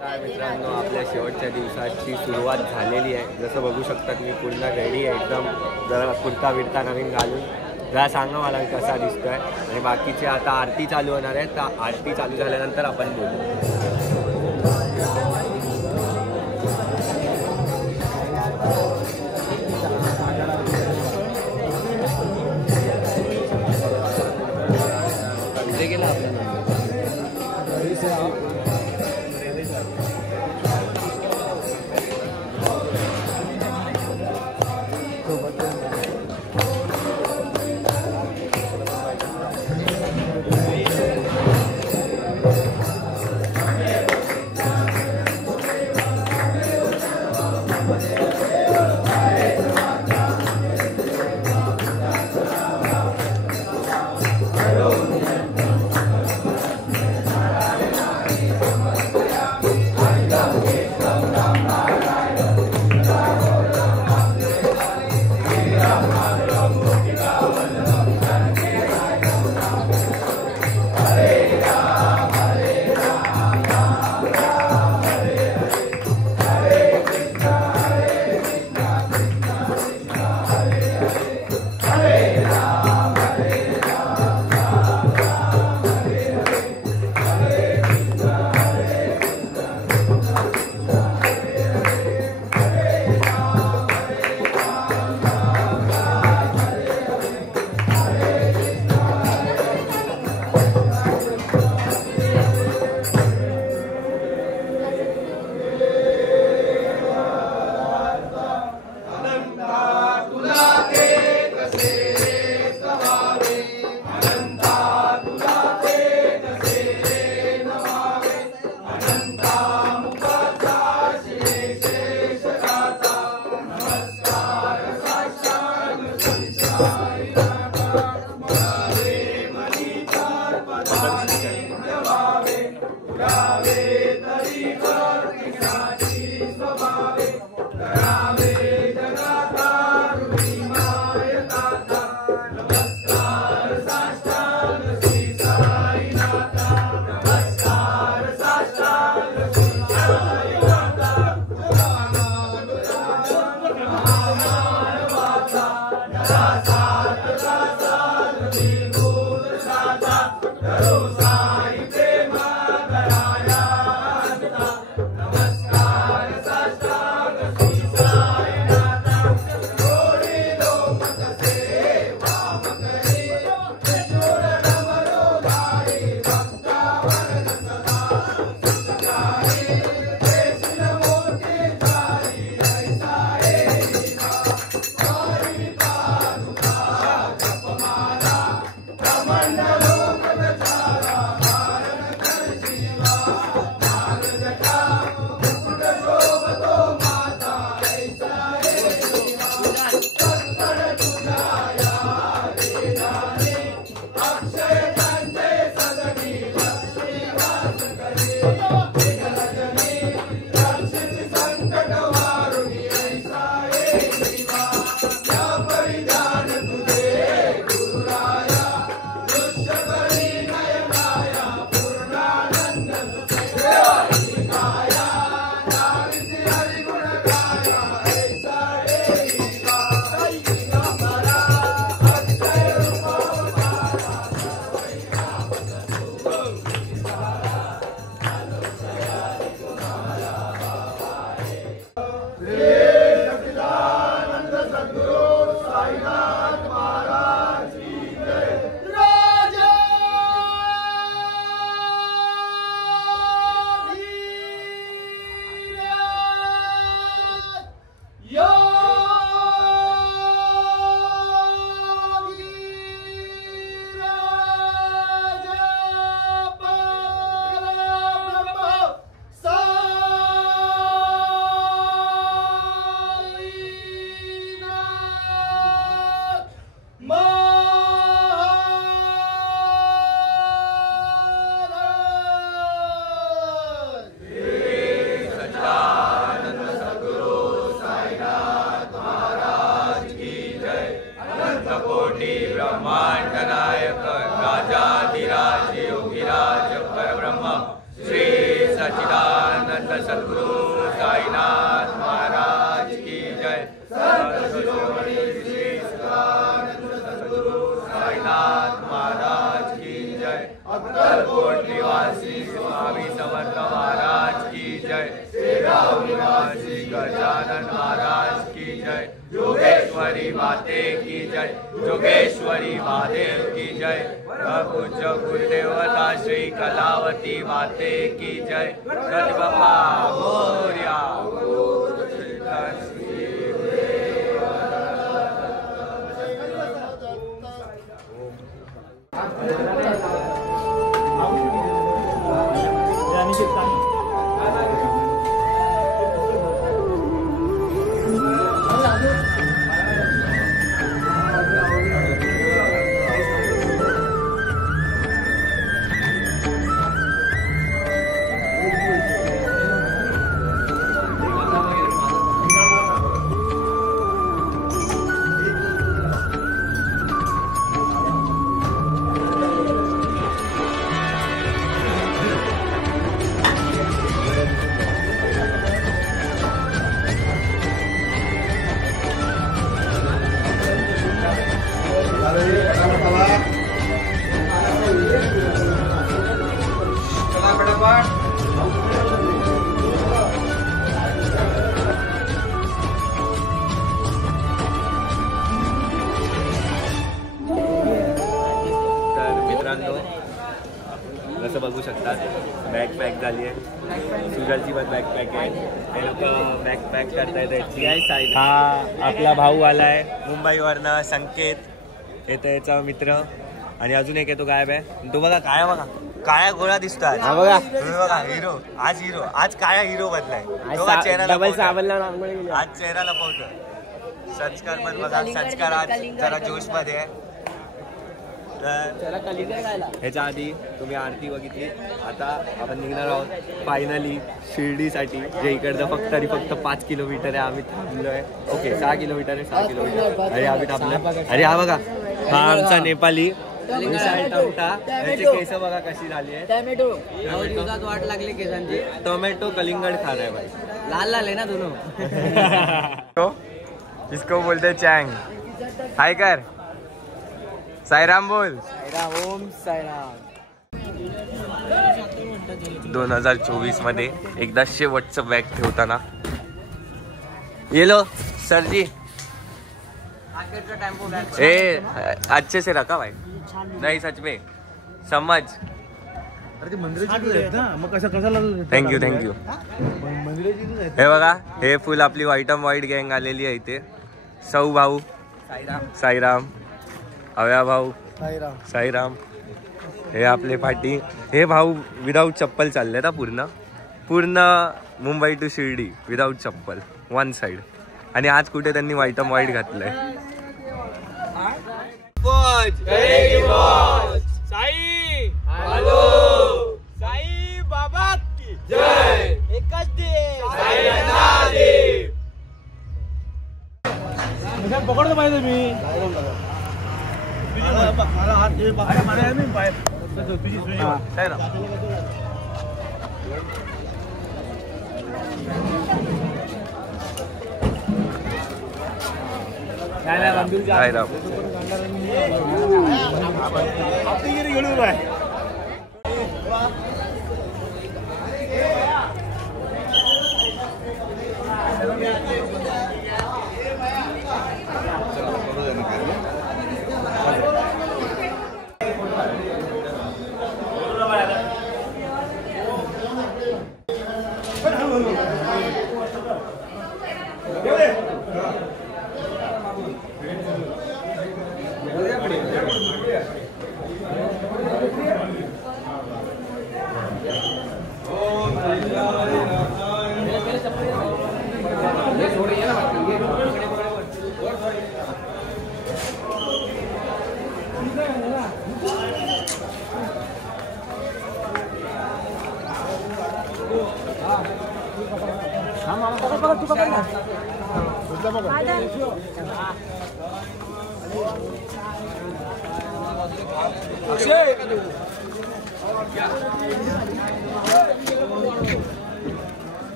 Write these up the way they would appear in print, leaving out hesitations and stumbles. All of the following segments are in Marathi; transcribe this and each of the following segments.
काय मित्रांनो, आपल्या शेवटच्या दिवसाची सुरुवात झालेली आहे. जसं बघू शकतात मी पूर्ण रेडी आहे एकदम. जरा कुर्ता बिर्ता नवीन घालून जरा सांगा मला कसा दिसतोय. आणि बाकीचे आता आरती चालू होणार आहे, तर आरती चालू झाल्यानंतर आपण बोलू. गेला आपल्याला सद्गुरु साईनाथ महाराज की जय। साईनाथ महाराज की जय। अक्कलकोट निवासी स्वामी समर्थ महाराज की जय। सेराव निवासी गजानन महाराज की जय। योगेश्वरी माते की जय। जोगेश्वरी महादेव की जय। पूज्य गुरुदेवता श्री कलावती माते की जय। गणपति बाप्पा मोरया। जसं बघू शकतात बॅग पॅक झाली आहे. सुजलची पण बॅग पॅक आहे. हे लोक बॅग पॅक करतायत. हा आपला भाऊ आलाय मुंबईवरनं, संकेत येतो याचा मित्र. आणि अजून एक येतो गायब आहे. तो बघा काळ्या, बघा काळ्या गोळा दिसतोय. हा बघा, तुम्ही बघा हिरो. आज काळ्या हिरो बदलाय. चेहरा आज चेहरा लपवतोय. संस्कार पण बघा, संस्कार आज जरा जोश मध्ये आहे. ह्याच्या आधी तुम्ही आरती बघितली. आता आपण निघणार आहोत फायनली शिर्डीसाठी, जे इकडचं फक्त 5 किलोमीटर आहे. आम्ही थांबलोय. ओके 6 किलोमीटर आहे. 6 किलोमीटर. अरे आम्ही थांबलोय. अरे हा बघा, हा आमचा नेपाली त्याची केस बघा कशी झाली आहे. टोमॅटो वाट लागली केसांची. टोमॅटो कलिंगड खार आहे भाई. लाल लाल आहे ना दोनों. इसको बोलते चँग. हाय कर. साईराम बोल. ओम साईराम. 2024 मध्ये एकदा शेवटचं बॅग ठेवताना येलो सरजी. ए अच्छे से रखा भाई. नहीं सच में समझ. थँक्यू. हे बघा, हे फुल आपली व्हाईट गँग आलेली आहे इथे. सौ भाऊ साईराम, अव्या भाऊ साईराम. हे आपले पाटी. हे भाऊ विदाऊट चप्पल चालले ना पूर्ण मुंबई टू शिर्डी विदाऊट चप्पल वन साइड. आणि आज कुठे त्यांनी व्हाईट घातलंय. साई हॅलो. साई बाबा की जय. एकच पकडतो पाहिजे मी.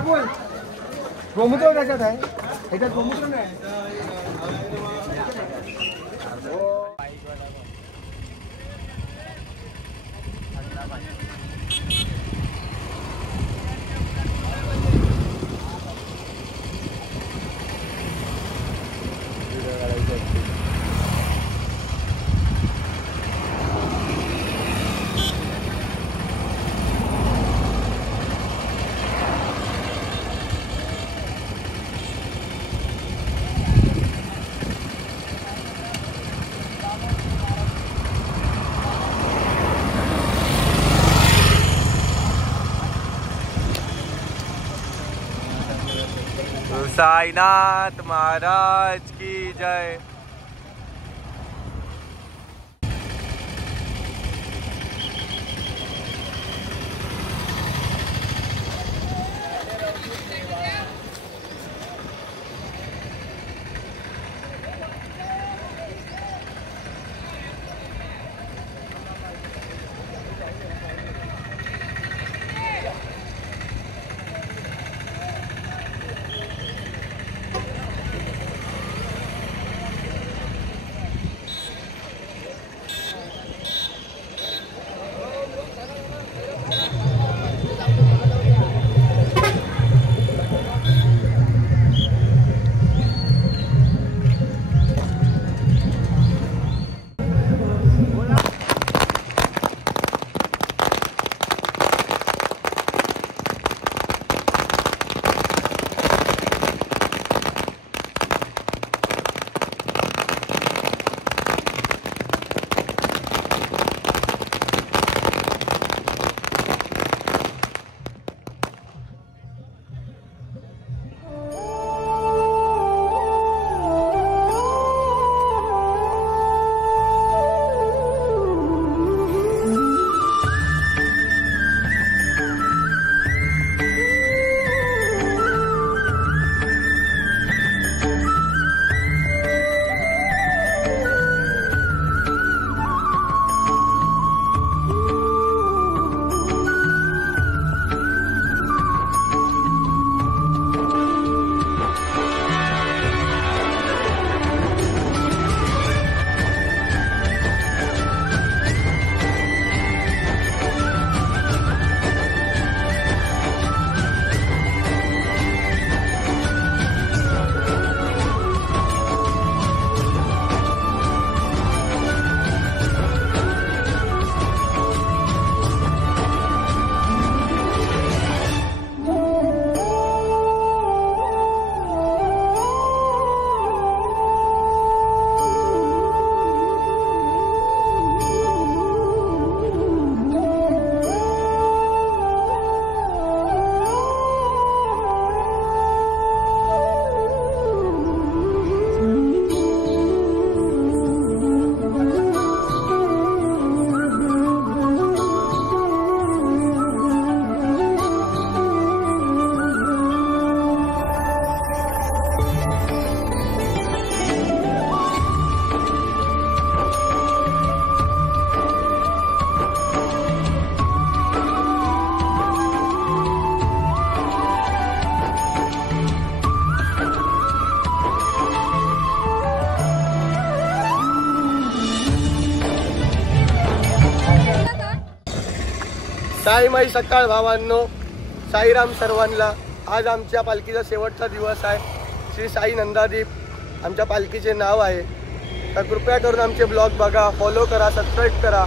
बोल गोमूत्र त्याच्यात आहे त्याच्यात गोमूत्र नाही साईनाथ महाराज की जय। साईमाई सकाळ भावांनो, साईराम सर्वांना। आज आमच्या पालखीचा शेवटचा दिवस आहे। श्री साई नंदादीप आमच्या पालखीचे नाव आहे। तर कृपया करून आमचे ब्लॉग बघा, फॉलो करा, सबस्क्राईब करा,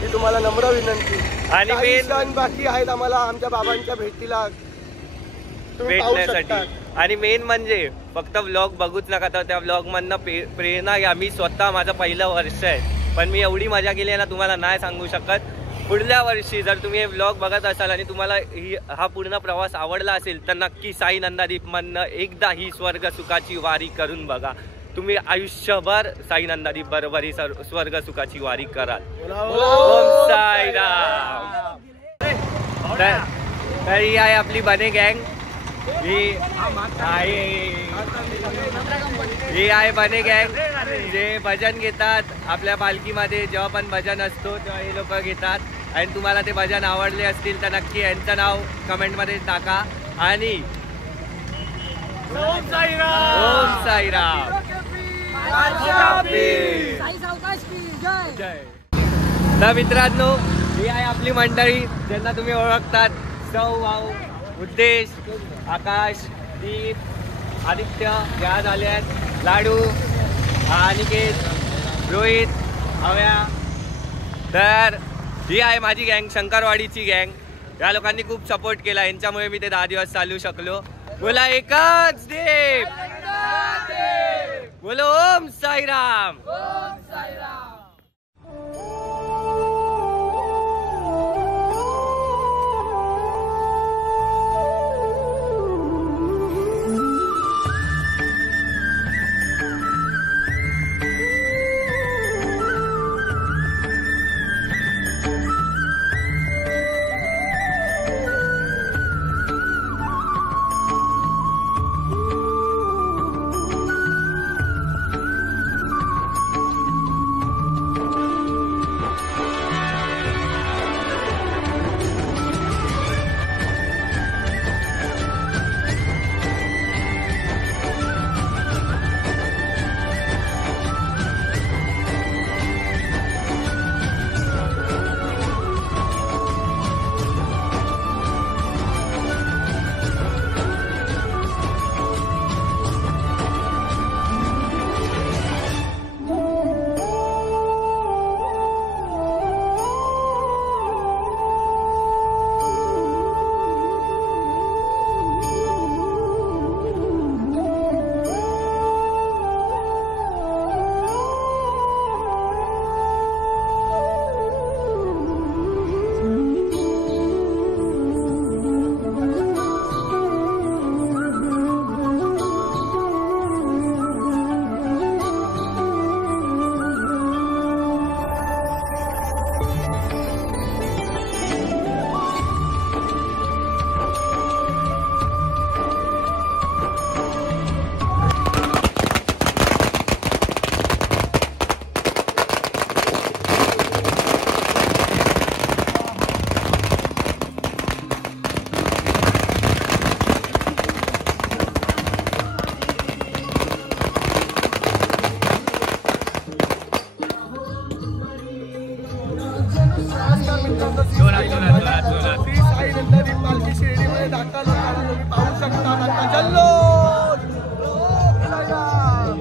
ही तुम्हाला नम्र विनंती। आणि मेन बाकी आहेत आम्हाला आमच्या बाबांच्या भेटीला तुम्ही पाहू शकता। आणि मेन म्हणजे फक्त ब्लॉग बघूच नका, तर त्या ब्लॉग मधनं प्रेरणा घ्या। मी स्वतः माझं पहिलं वर्ष आहे, पण मी एवढी मजा केली आहे ना, तुम्हाला नाही सांगू शकत। पुढल्या वर्षी जर तुम्ही हे ब्लॉग बघत असाल आणि तुम्हाला हा पूर्ण प्रवास आवडला असेल, तर नक्की साई नंदादीप मधनं एकदा ही स्वर्ग सुखाची वारी करून बघा। तुम्ही आयुष्यभर साई नंदादीप बरोबर ही स्वर्ग सुखाची वारी कराल। ओम साईराम। तर ही आहे आपली बने गँग, ही आहे बने गँग जे भजन घेतात आपल्या पालखीमध्ये। जेव्हा पण भजन असतो तेव्हा हे लोक घेतात। आणि तुम्हाला ते भजन आवडले असतील तर नक्की यांचं नाव कमेंटमध्ये टाका। आणि ओम साईराम. तर मित्रांनो, ही आहे आपली मंडळी ज्यांना तुम्ही ओळखतात. सौ वाऊ, उद्देश, आकाश, दीप, आदित्य या झाले आहेत, लाडू, अनिकेत, रोहित, हव्या. तर ही आहे माझी गँग, शंकरवाडीची गँग. या लोकांनी खूप सपोर्ट केला, यांच्यामुळे मी ते 10 दिवस चालू शकलो. बोला एकच देव, बोलो ओम साईराम. श्री साई नंदादीप पालखी शिर्डीमध्ये दाखल होताना तुम्ही पाहू शकता. आता जल्लोष. ओम साईराम.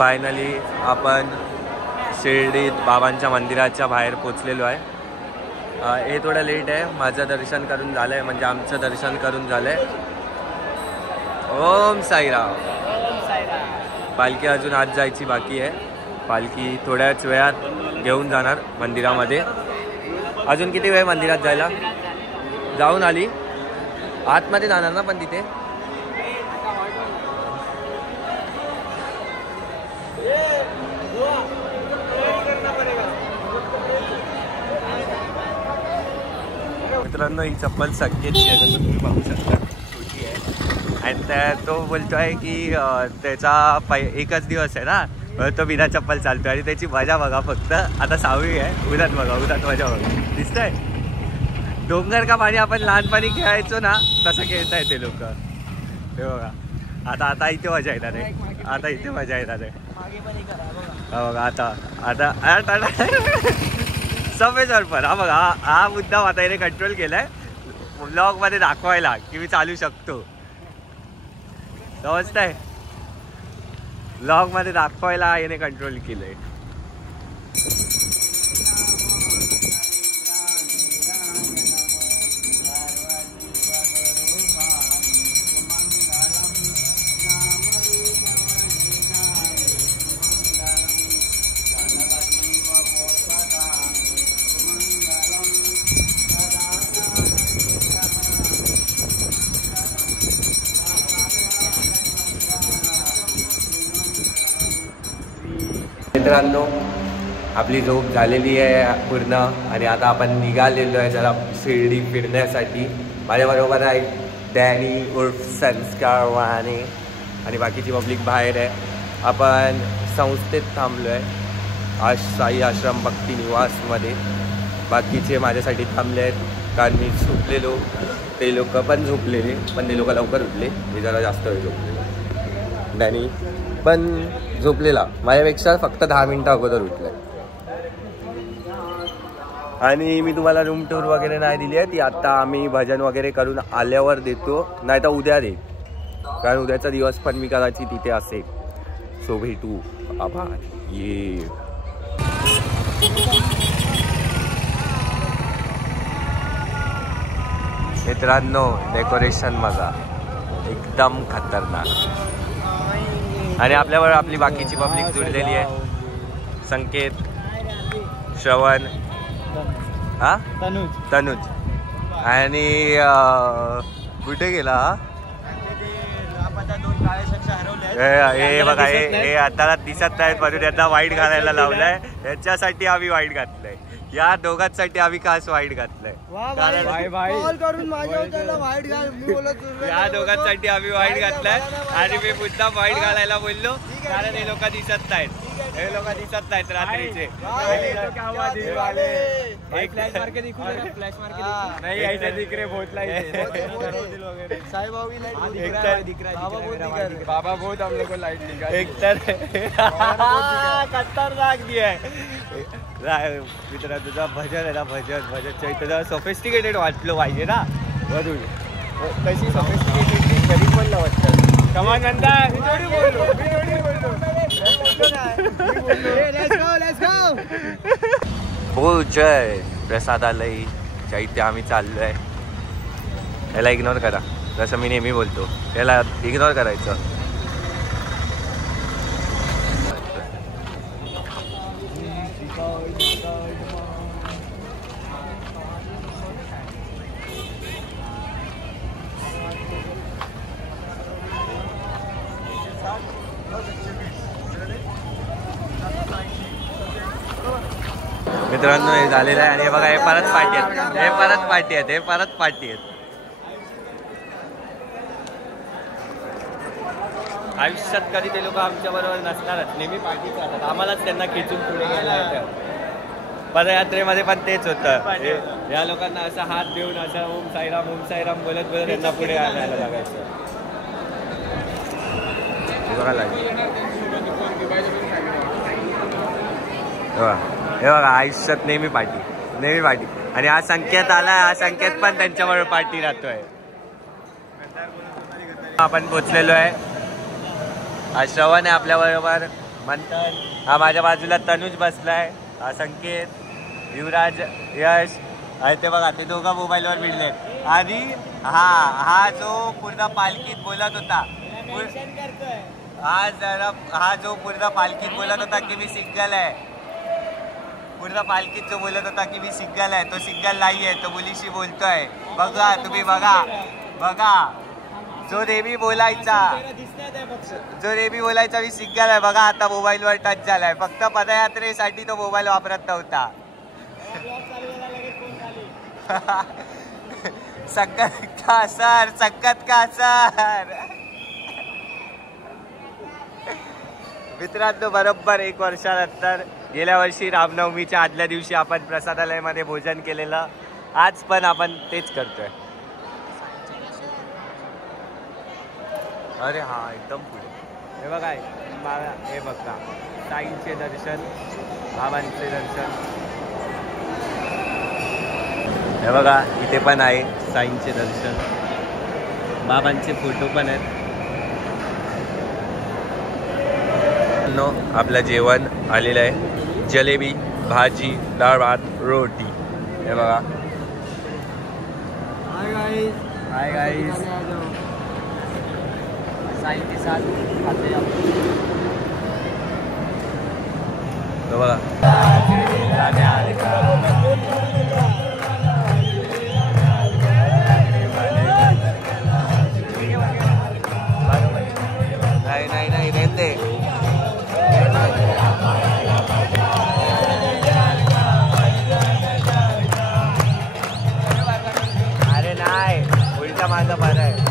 फायनली आपण शिर्डीत बाबांच्या मंदिराच्या बाहेर पोचलेलो आहे. हे थोडं लेट आहे. माझं दर्शन करून झालं आहे, म्हणजे आमचं दर्शन करून झालं आहे. ओम साईराम. पालखी अजून आज जायची बाकी आहे. पालखी थोड्याच वेळात घेऊन जाणार मंदिरामध्ये. अजून किती वेळ मंदिरात जायला? जाऊन आली आतमध्ये जाणार ना पण तिथे. मित्रांनो ही चप्पल संकेतची आहे, जसं तुम्ही पाहू शकता, छोटी आहे. आणि तो बोलतोय की त्याचा एकच दिवस आहे ना, तो बिना चप्पल चालतोय आणि त्याची मजा बघा फक्त. आता 6वी आहे. उद्यात बघा, उद्यात मजा बघा. दिसतंय डोंगर का पाणी आपण लहानपणी खेळायचो ना, तसं खेळताय ते लोक. ते बघा आता इथे मजा येणार आहे. आता इथे मजा येणार आहे. बघा आता सफेद पण हा बघा. हा मुद्दा आता याने कंट्रोल केलाय ब्लॉगमध्ये दाखवायला की मी चालू शकतो. समजतंय? ब्लॉगमध्ये दाखवायला याने कंट्रोल केलंय. मित्रांनो आपली झोप झालेली आहे पूर्ण आणि आता आपण निघालेलो आहे जरा शिर्डी फिरण्यासाठी. माझ्याबरोबर आहे डॅनी उर्फ संस्कार वाहने आणि बाकीची पब्लिक बाहेर आहे. आपण संस्थेत थांबलो आहे, साई आश्रम भक्ती निवासमध्ये. बाकीचे माझ्यासाठी थांबले आहेत कारण मी झोपलेलो. ते लोक पण झोपलेले, पण ते लोक लवकर उठले. मी जरा जास्त वेळ झोपलेलो. डॅनी पण झोपलेला माझ्यापेक्षा फक्त 10 मिनिटं अगोदर उठलाय. आणि मी तुम्हाला रूम टूर वगैरे नाही दिली आहे, ती आत्ता आम्ही भजन वगैरे करून आल्यावर देतो, नाही तर उद्या दे, कारण उद्याचा दिवस पण मी कदाचित तिथे असेल. सो भेटू. आभार. ये मित्रांनो डेकोरेशन बघा, एकदम खतरनाक. आणि आपल्यावर आपली बाकीची पब्लिक जुळलेली आहे. संकेत, श्रवण, हा तनुज आणि कुठे गेला हे बघा. हे आता दिसत नाहीत म्हणून यांना वाईट घालायला लावलंय. याच्यासाठी आम्ही वाईट घातलंय. या दोघांसाठी आम्ही खास वाईट घातलंय. या दोघांसाठी आम्ही वाईट घातलाय आणि मी मुद्दाम वाईट घालायला बोललो कारण हे लोक दिसत नाहीत. हे लोक दिसत नाहीत रात्रीचे. बाबा बहुत हम लोग को लाइट दिखा. एक तर खतरनाक दिया मित्रा. तुझा भजन आहे ना, भजन तुझं सोफिस्टिकेटेड वाटलं पाहिजे ना. बरोबर तशी सोफिस्टिकेटेड तरी पण वाटतं. कमान नंतर हो जय प्रसादालय इथे आम्ही चाललो आहे. याला इग्नोर करा, जसं मी नेहमी बोलतो, याला इग्नोर करायचं. मित्रांनो हे झालेलं आहे आणि हे बघा, हे परत पार्टी आहेत, हे परत पार्टी आहेत, हे परत पार्टी आहेत. आयुष्यात कधी ते लोक आमच्या बरोबर नसणारच, नेहमी पार्टी करतात. आम्हालाच त्यांना खेचून पुढे गेला होतं. पदयात्रेमध्ये पण तेच होतं. या लोकांना असा हात देऊन असं ओम साईराम बोलत बोलत त्यांना पुढे आणायला लागायचं. बघा हे बघा, आयुष्यात नेहमी पार्टी. आणि हा संकेत आला, हा संकेत पण त्यांच्याबरोबर पार्टी राहतोय. आपण पोचलेलो आहे. हा श्रवण आहे आपल्याबरोबर. मंथन, हा माझ्या बाजूला तनुज बसलाय, हा संकेत, युवराज, यश आहे ते बघा, ते दोघं मोबाईलवर भिडलेत. आणि हा जो पूर्ण पालखीत बोलत होता, हा जो पूर्ण पालखीत बोलत होता की मी सिंगल आहे, पूर्ण पालखीत जो बोलत होता की मी सिंगल आहे, तो सिंगल नाही आहे, तो मुलीशी बोलतोय. बघा तुम्ही, बघा जो नेहमी बोलायचा मी सिंगल आहे, बघा आता मोबाईलवर टच झालाय. फक्त पदयात्रेसाठी तो मोबाईल वापरत नव्हता. संकट का सर. मित्रांनो, बरोबर 1 वर्षानंतर गेल्या वर्षी रामनवमीच्या आदल्या दिवशी आपण प्रसादालयामध्ये भोजन केलेलं, आज पण आपण तेच करतोय. अरे हा एकदम पुढे हे बघा, हे बघा साईंचे दर्शन, बाबांचे दर्शन. हे बघा इथे पण आहे साईंचे दर्शन, बाबांचे फोटो पण आहेत. आपलं जेवण आलेलं आहे, जलेबी, भाजी, डाळ भात, रोटी. हे बघा. Hi guys. साई के साथ खाते हैं. तो बघा नाही रहते. अरे नाही, उलटा माझा बरं आहे.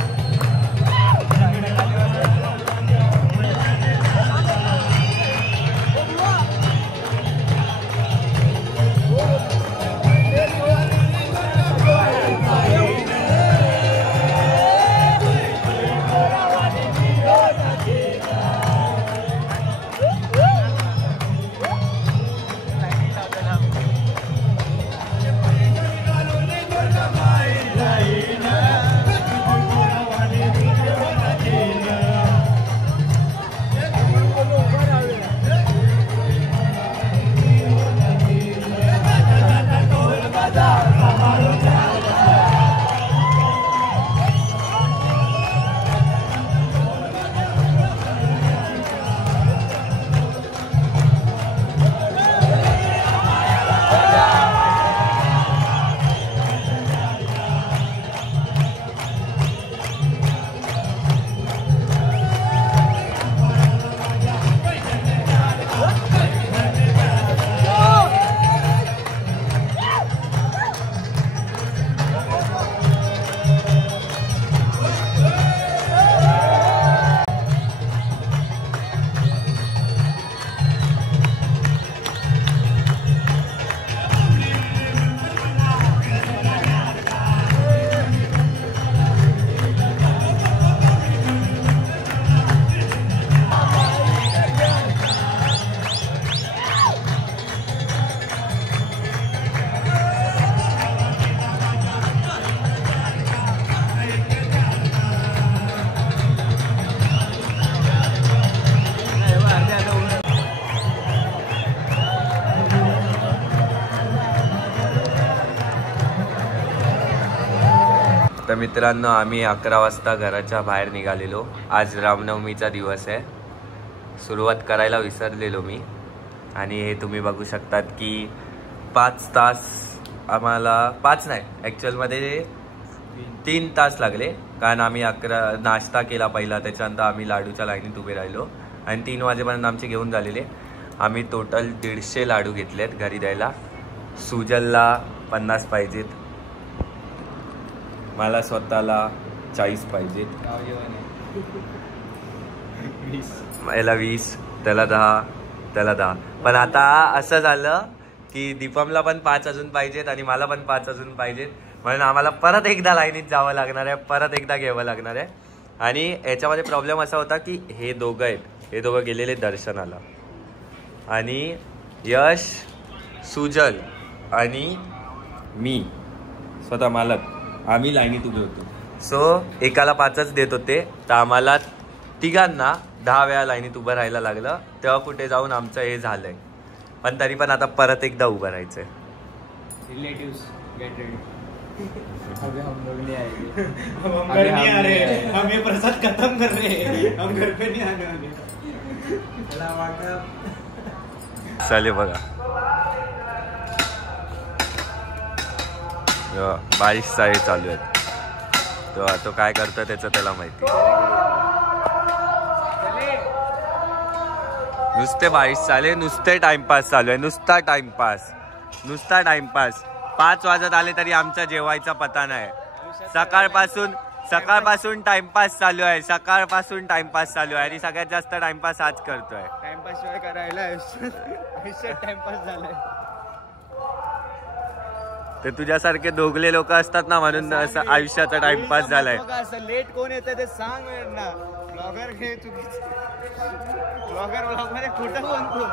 तर मित्रांनो, आम्ही 11 वाजता घराच्या बाहेर निघालेलो. आज रामनवमीचा दिवस आहे. सुरुवात करायला विसरलेलो मी, आणि हे तुम्ही बघू शकतात की 5 तास आम्हाला, 5 नाही ॲक्च्युअलमध्ये 3 तास लागले. कारण आम्ही 11 नाश्ता केला पहिला, त्याच्यानंतर आम्ही लाडूच्या लाईनीत उभे राहिलो आणि 3 वाजेपर्यंत आमचे घेऊन झालेले. आम्ही टोटल 150 लाडू घेतलेत घरी द्यायला. सुजलला 50 पाहिजेत, मला स्वतःला 40 पाहिजेत, याला 20, त्याला 10, त्याला 10. पण आता असं झालं की दीपमला पण 5 अजून पाहिजेत आणि मला पण 5 अजून पाहिजेत. म्हणून आम्हाला परत एकदा लाईनीत जावं लागणार आहे, परत एकदा घ्यावं लागणार आहे. आणि याच्यामध्ये प्रॉब्लेम असा होता की हे दोघं आहेत, हे दोघं गेलेले दर्शनाला, आणि यश, सुजल आणि मी स्वतः मालक आम्ही लाईनीत उभे होतो. सो एकाला 5च देत होते, तर आम्हाला तिघांना 10 वेळा लाईनीत उभं राहायला लागलं, तेव्हा कुठे जाऊन आमचं हे झालंय. पण तरी पण आता परत एकदा उभं राहायचंय. Relatives get ready. अभी हम लोग नहीं आएंगे, हम घर नहीं आ रहे, हम ये प्रसाद खत्म कर रहे हैं, हम घर पे नहीं आने वाले. चला वाटप चालेल बघा. बारिश चालू आहेत. तो काय करतो त्याचं त्याला माहिती. नुसते बारिश चाले, नुसते टाइमपास चालू आहे. नुसता टाइमपास. 5 वाजत आले तरी आमचा जेवायचा पता नाही. सकाळपासून टाइमपास चालू आहे. आणि सगळ्यात जास्त टाइमपास आज करतोय. टाइमपास शिवाय करायला आयुष्यात टाइमपास झालाय. ते तुझ्यासारखे दोघले लोक असतात ना, म्हणून असं आयुष्याचा टाइमपास झालाय. असं लेट कोण येतं ते सांग ना. ब्लॉगर हे चुकीचं. ब्लॉग मध्ये खोटं बोलतो.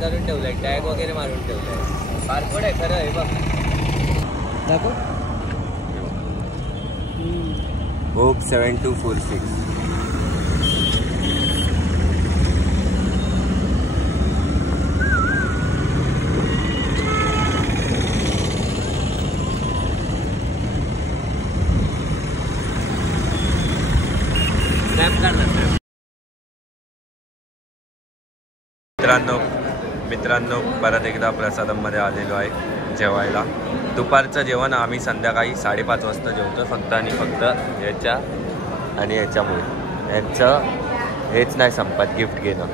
करून ठेवलंय, टॅग वगैरे मारून ठेवलंय. बारकोड आहे खरं आहे बघ. दाखव. होप 7246. मित्रांनो परत एकदा प्रसादमध्ये आलेलो आहे जेवायला. दुपारचं जेवण आम्ही संध्याकाळी 5:30 वाजता जेवतो. फक्त याच्यामुळे यांचं हेच नाही संपत गिफ्ट घेणं.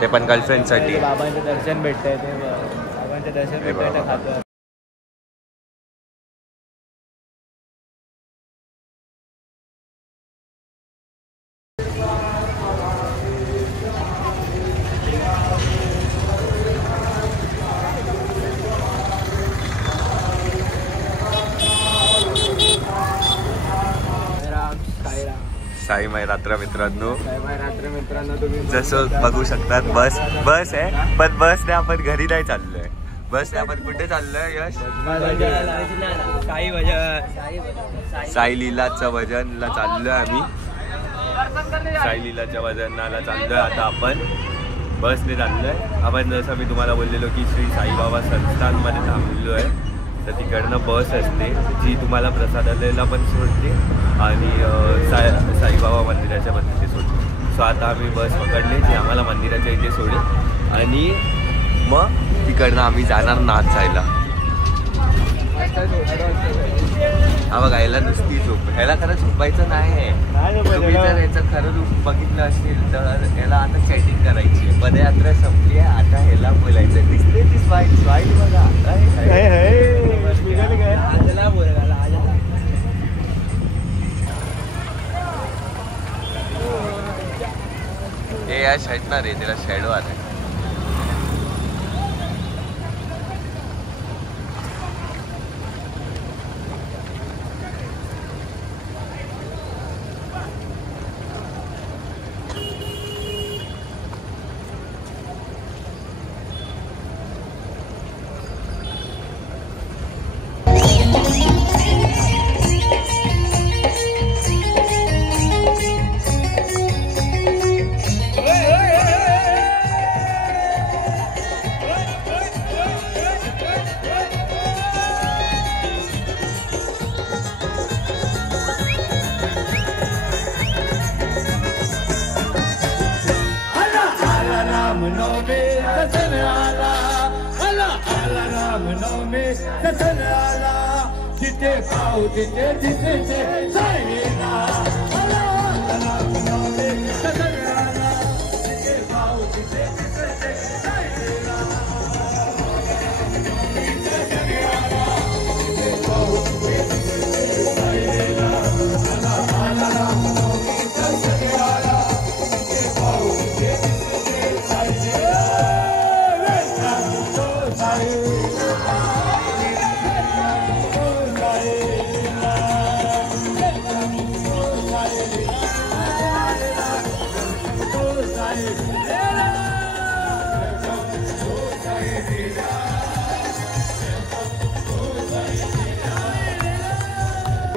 ते पण गर्लफ्रेंडसाठी. बाबांचं दर्शन भेटतंय. बाबांचं दर्शन भेटतंय खातो. साई माई रात्र मित्रांनो. तुम्ही जसं बघू शकतात बस आहे. पण बसने आपण घरी नाही चाललोय. बसने आपण कुठे चाललोय यश? साई लीलाचं वजनला चाललोय आम्ही. साई लीलाच्या वजनाला चाललोय आता आपण. बसने चाललोय आपण. जसं मी तुम्हाला बोललेलो की श्री साईबाबा संस्थानमध्ये थांबलेलो आहे. तर तिकडनं बस असते जी तुम्हाला प्रसादालयाला पण सोडते आणि साईबाबा मंदिराच्या मध्ये सोडते. सो आता आम्ही बस पकडली जी आम्हाला मंदिराच्या इथे सोडेल आणि मग तिकडनं आम्ही जाणार नाचायला. हा बघा याला नुसती झोप. ह्याला खरं झोपायचं नाही आहे. तुम्ही जर याचं खरं रूप बघितलं असेल तर याला आता चॅटिंग करायची आहे. पदयात्रा संपली आहे. आता ह्याला बोलायचं. दिसते ती स्वाईल बघा. हे या शाईट ना रे त्याला शॅडो आलाय. जिथे पाऊ तिथे जिथे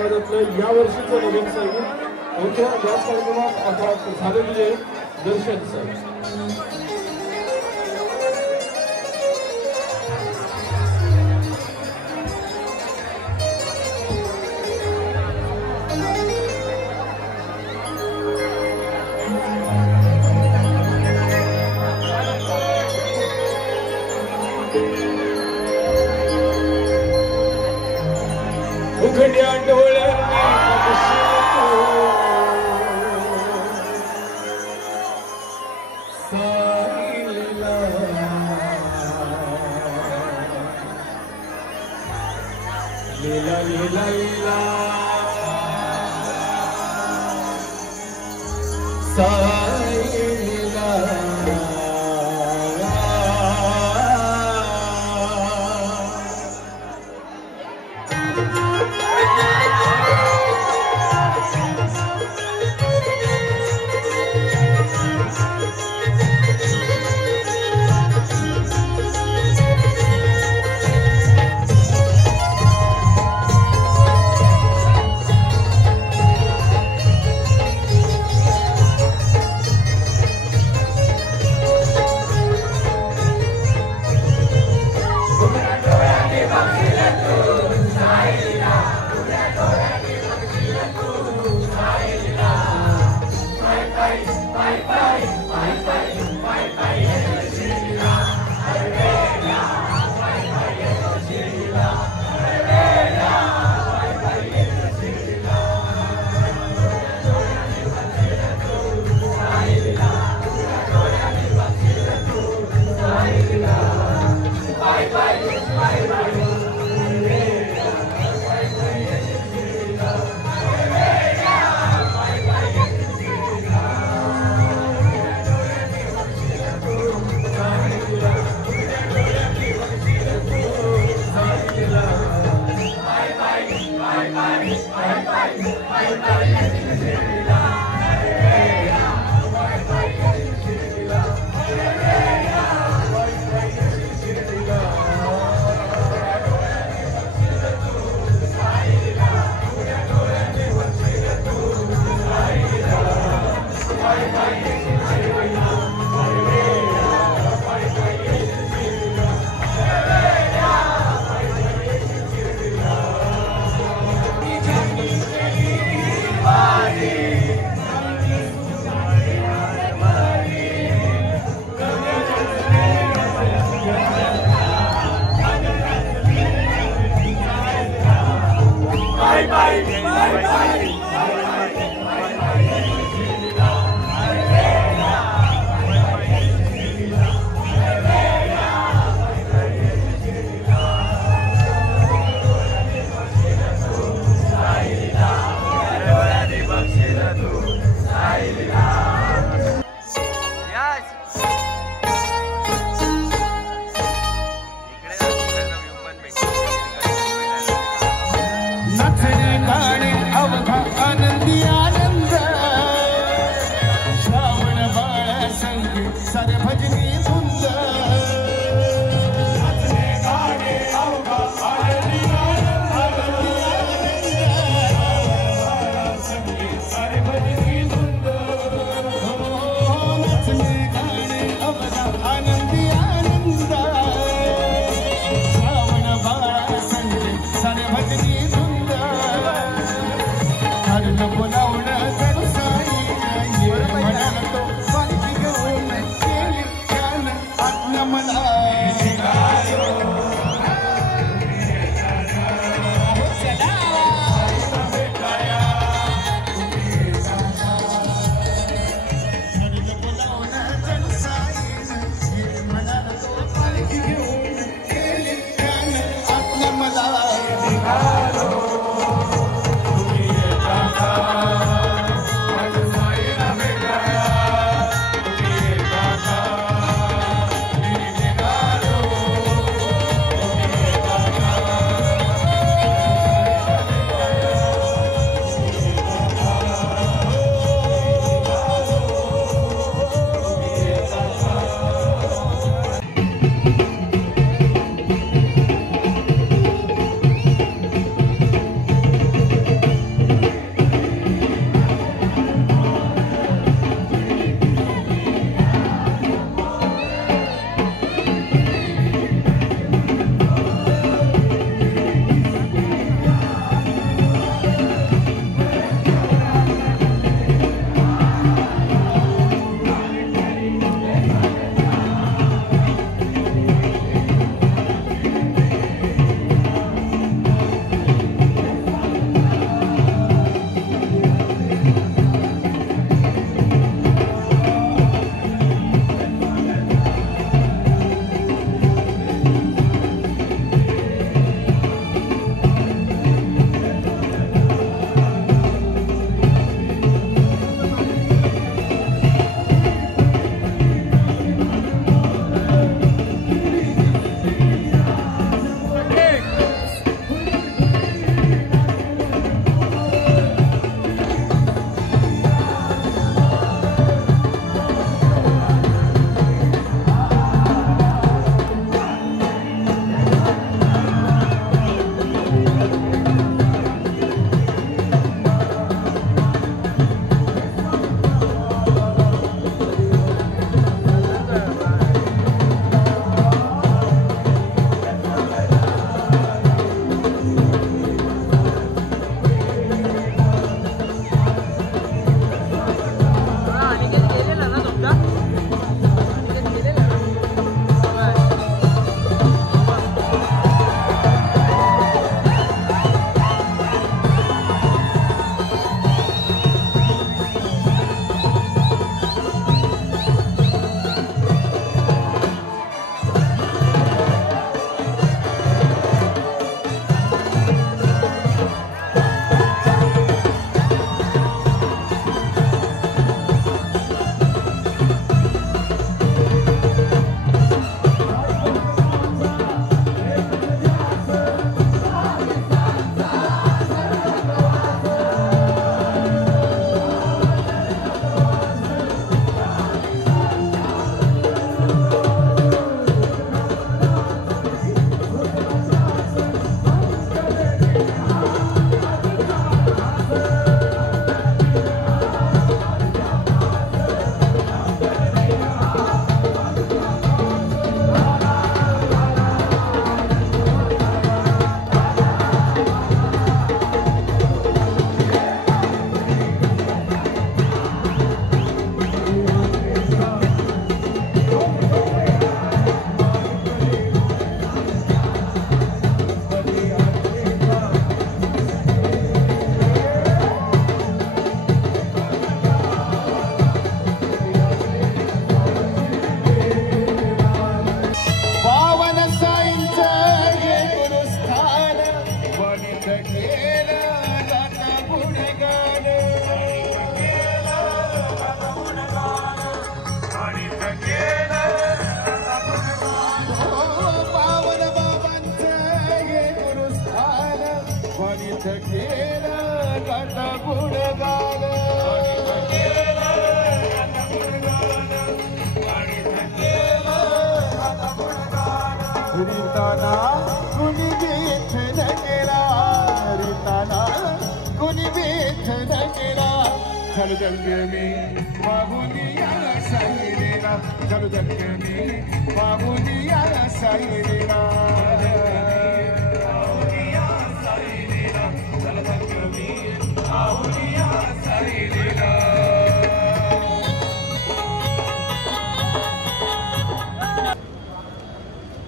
समाजातलं या वर्षीचं नवीन संगीत यांच्या याच कार्यक्रमात आता झालेली दर्शन सर. उघड्या डोळ्यांनी लीला लीला लीला साईला भजनी सुंदर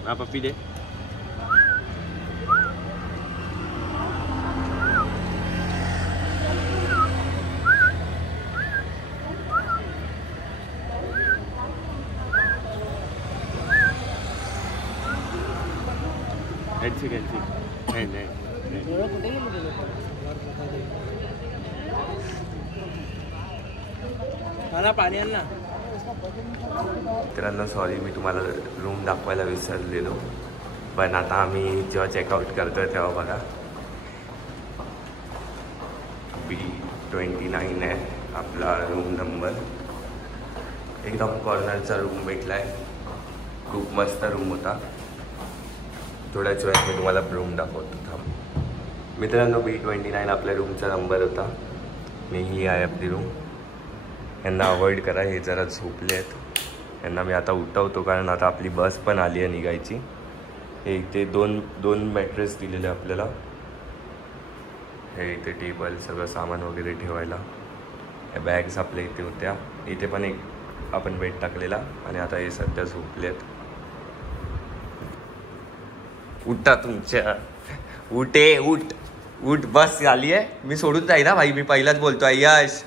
हा पप्पी दे. मित्रांनो सॉरी मी तुम्हाला रूम दाखवायला विसरलेलो, पण आता आम्ही जेव्हा चेकआउट करतोय तेव्हा बघा B29 आहे आपला रूम नंबर. एकदम कॉर्नरचा रूम भेटलाय, खूप मस्त रूम होता. थोड्याच वेळात मी तुम्हाला रूम दाखवतो. थांब मित्रांनो, B29 आपल्या रूमचा नंबर होता. मी ही आहे आपली रूम. यांना अवॉइड करा, हे जरा झोपले आहेत. यांना मी आता उठवतो कारण आता आपली बस पण आली आहे निघायची. हे इथे दोन मॅट्रेस दिलेले आपल्याला. हे इथे टेबल, सगळं सामान वगैरे ठेवायला. या बॅग्स आपल्या इथे होत्या. इथे पण एक आपण बेड टाकलेला आणि आता हे सध्या झोपलेत. उठा तुमच्या, उठ बस आली आहे. मी सोडून जाई ना भाई, मी पहिलाच बोलतोय. यश,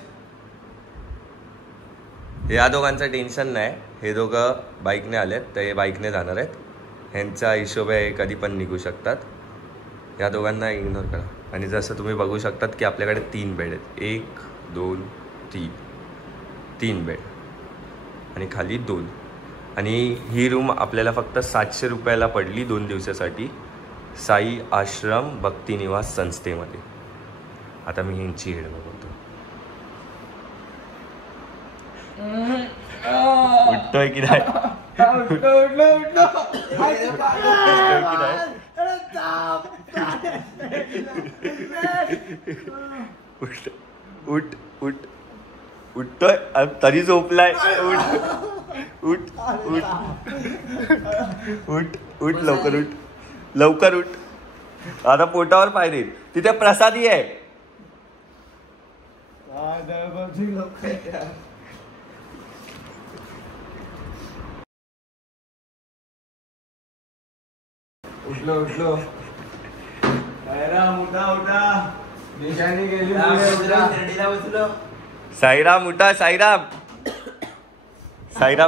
या दोघांचं टेन्शन नाही. हे दोघं बाईकने आलेत तर हे बाईकने जाणार आहेत. ह्यांचा हिशोब आहे, कधी पण निघू शकतात. या दोघांना इग्नोर करा. आणि जसं तुम्ही बघू शकतात की आपल्याकडे 3 बेड आहेत. 1 2 3 बेड आणि खाली 2. आणि ही रूम आपल्याला फक्त 700 रुपयाला पडली 2 दिवसासाठी, साई आश्रम भक्तिनिवास संस्थेमध्ये. आता मी ह्यांची हेड बघतो. उठतोय की नाही? उठतोय तरी झोपलाय. उठ लवकर उठ. आता पोटावर पाय देईल. तिथे प्रसादी आहे. उठलो निशाणी गेली. साईराम उठा. साईराम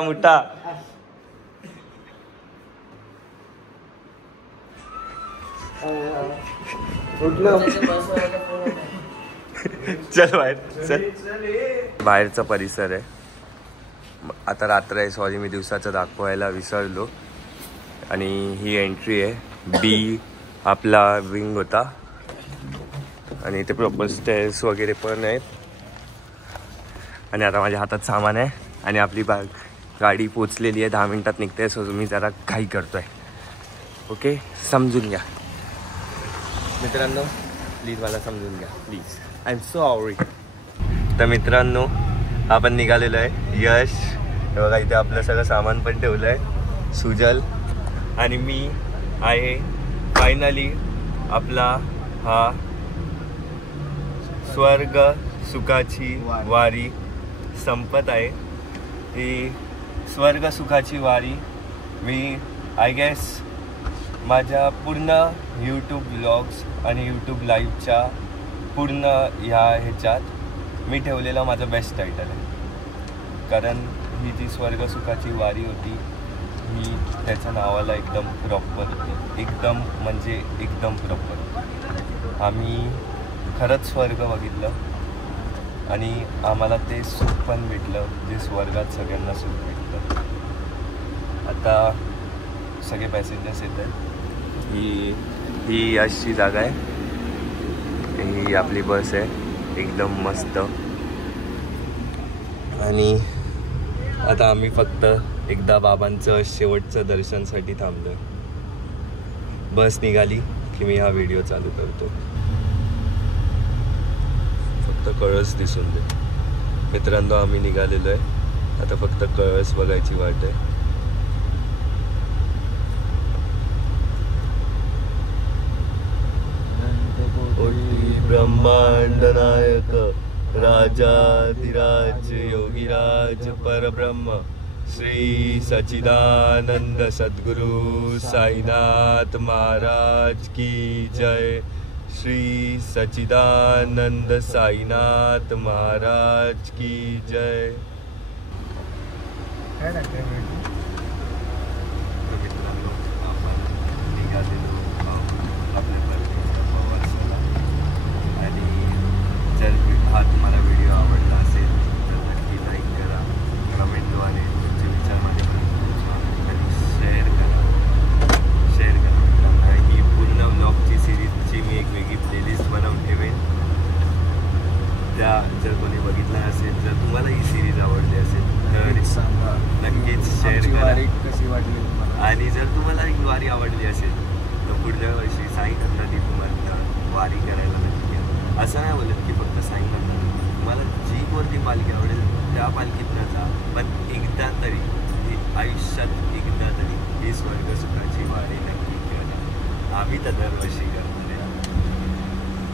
उठा. चल बाहेर चल. बाहेरचा परिसर आहे. आता रात्र आहे. सॉरी मी दिवसाचं दाखवायला विसरलो. आणि ही एंट्री आहे. B आपला विंग होता. आणि इथे प्रॉपर स्टेअर्स वगैरे पण आहेत. आणि आता माझ्या हातात सामान आहे आणि आपली गाडी पोचलेली आहे. 10 मिनिटात निघते. सो मी जरा घाई करतोय. ओके, समजून घ्या मित्रांनो, प्लीज मला समजून घ्या प्लीज. I am sorry. तर मित्रांनो, आपण निघालेलो आहे. यश हे बघा, इथे आपलं सगळं सामान पण ठेवलं आहे. सुजल आणि मी आहे. फायनली आपला हा स्वर्ग सुखाची वारी संपत आहे. ही स्वर्ग सुखाची वारी मी आय गेस माझ्या पूर्ण यूट्यूब व्लॉग्स आणि यूट्यूब लाईव्हच्या पूर्ण ह्याच्यात मी ठेवलेला माझं बेस्ट टायटल आहे. कारण ही जी स्वर्ग सुखाची वारी होती ही त्याच्या नावाला एकदम प्रॉपर होती. एकदम म्हणजे एकदम प्रॉपर. आम्ही खरंच स्वर्ग बघितलं आणि आम्हाला ते सुख पण भेटलं जे स्वर्गात सगळ्यांना सुख भेटलं. आता सगळे पॅसेंजर्स येत आहेत. ही अशी जागा आहे. ही आपली बस आहे एकदम मस्त. आणि आता आम्ही फक्त एकदा बाबांचं शेवटचं दर्शनसाठी थांबलो. बस निघाली की मी हा व्हिडिओ चालू करतो. फक्त कळस दिसून दे. मित्रांनो आम्ही निघालेलो आहे. आता फक्त कळस बघायची वाट आहे. ब्रह्मांड नायक राजाधिराज योगीराज परब्रह्म श्री सच्चिदानंद सद्गुरु साईनाथ महाराज की जय. श्री सच्चिदानंद साईनाथ महाराज की जय. मित्रांनो आपण निघालेलो आपल्या परतीच्या प्रवासाला. आणि जर हा तुम्हाला व्हिडिओ आवडला असेल तर नक्की लाईक करा, कमेंटद्वारे तुमचे विचार माझ्यापर्यंत आणि शेअर करा. मित्रांनो ही पूर्ण ब्लॉगची सिरीजची मी एक वेगळी प्लेलिस्ट बनवून ठेवेन. त्या जर कोणी बघितला असेल, जर तुम्हाला ही सिरीज आवडली असेल तर सांगा, नक्कीच शेअर करा. कशी वाटली आणि जर तुम्हाला ही वारी आवडली असेल तर पुढच्या वर्षी साई नंदादीप तुम्हाला वारी करायला नक्की. असं नाही बोलत की फक्त साई नंदादीप, तुम्हाला जी कोणती पालखी आवडेल त्या पालखीतनं जा, पण एकदा तरी आयुष्यात एकदा तरी ही स्वर्ग सुखाची वारी नक्की करा. आम्ही तर दरवर्षी करणार आहे.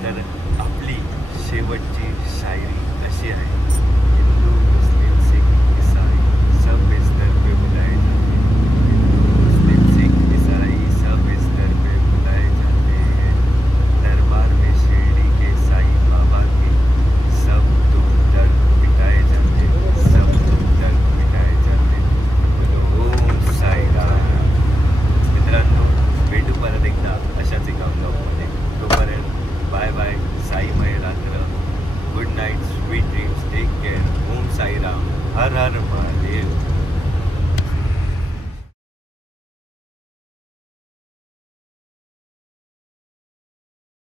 तर आपली शेवटची शायरी अशी आहे. हिंदू मुस्लिम सिख ईसाई सब इस दर पे बुलाए जाते हैं. हिंदू मुस्लिम सिख ईसाई सब इस दर पे बुलाए जाते हैं. दरबार में शिरडी के साईं बाबा के सब दुख दर्द मिटाए जाते हैं. सब दुख दर्द मिटाए जाते हैं. बोलो ओम साई राम. मित्रांनो भेटू परत एकदा अशाच एका ब्लॉगमध्ये. तोपर्यंत बाय बाय. साईमय रात्र. Good night, sweet dreams, take care. Om Sairam. हर हर महादेव.